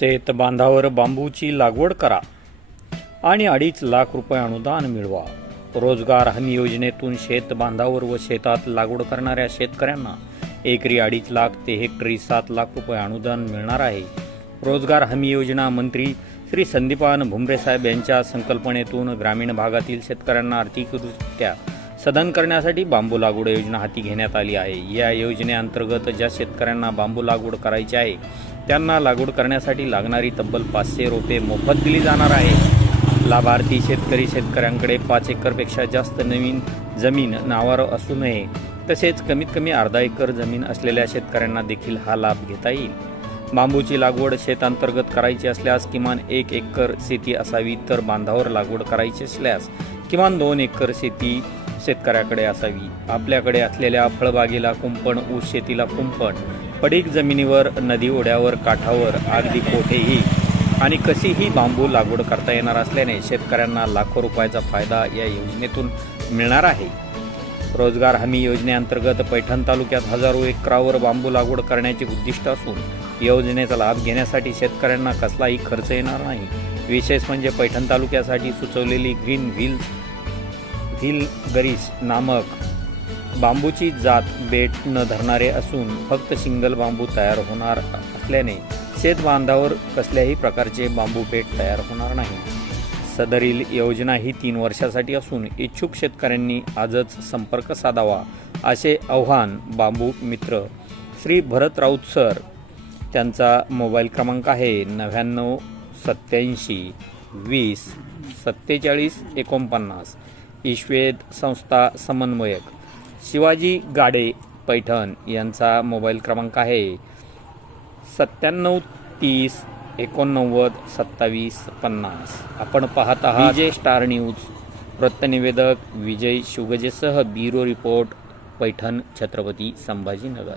शेत बांधावर बांबूची लागवड करा आणि अडीच लाख रुपये अनुदान मिळवा. रोजगार हमी योजनेतून शेत बांधावर व शेतात लागवड करणाऱ्या शेतकऱ्यांना एकरी अडीच लाख ते हेक्टरी सात लाख रुपये अनुदान मिळणार आहे. रोजगार हमी योजना मंत्री श्री संदीपान भुमरेसाहेब यांच्या संकल्पनेतून ग्रामीण भागातील शेतकऱ्यांना आर्थिकदृष्ट्या सदन करण्यासाठी बांबू लागवड योजना हाती घेण्यात आली आहे. या योजनेअंतर्गत ज्या शेतकऱ्यांना बांबू लागवड करायची आहे त्यांना लागवड करण्यासाठी लागणारी तब्बल पाचशे रोपे मोफत दिली जाणार आहे. लाभार्थी शेतकरी शेतकऱ्यांकडे पाच एकरपेक्षा जास्त नवीन जमीन नावावर असू नये. तसेच कमीत कमी अर्धा एकर जमीन असलेल्या शेतकऱ्यांना देखील हा लाभ घेता येईल. बांबूची लागवड शेतांतर्गत करायची असल्यास किमान एक एकर शेती असावी तर बांधावर लागवड करायची असल्यास किमान दोन एकर शेती शेतकऱ्याकडे असावी. आपल्याकडे असलेल्या फळबागेला कुंपण ऊस शेतीला कुंपण पडीक जमिनीवर नदी ओढ्यावर काठावर अगदी कोठेही आणि कशीही बांबू लागवड करता येणार असल्याने शेतकऱ्यांना लाखो रुपयाचा फायदा या योजनेतून मिळणार आहे. रोजगार हमी योजनेअंतर्गत पैठण तालुक्यात हजारो एकरावर बांबू लागवड करण्याचे उद्दिष्ट असून योजनेचा लाभ घेण्यासाठी शेतकऱ्यांना कसलाही खर्च येणार नाही. विशेष म्हणजे पैठण तालुक्यासाठी सुचवलेली ग्रीन व्हील व्हील गरीस नामक बांबूची जात बेट न धरणारे असून फक्त सिंगल बांबू तयार होणार असल्याने शेत बांधावर कसल्याही प्रकारचे बांबू बेट तयार होणार नाही. सदरील योजना ही तीन वर्षासाठी असून इच्छुक शेतकऱ्यांनी आजच संपर्क साधावा असे आव्हान बांबू मित्र श्री भरत राऊत सर त्यांचा मोबाईल क्रमांक आहे नव्याण्णव सत्याऐंशी वीस सत्तेचाळीस एकोणपन्नास. ईश्वेद संस्था समन्वयक. शिवाजी गाडे पैठण यांचा मोबाईल क्रमांक आहे. सत्त्याण्णव तीस एकोणनव्वद सत्तावीस पन्नास. आपण पाहत आहात विजय स्टार न्यूज. वृत्तनिवेदक विजय शुगजेसह ब्युरो रिपोर्ट पैठण छत्रपती संभाजीनगर.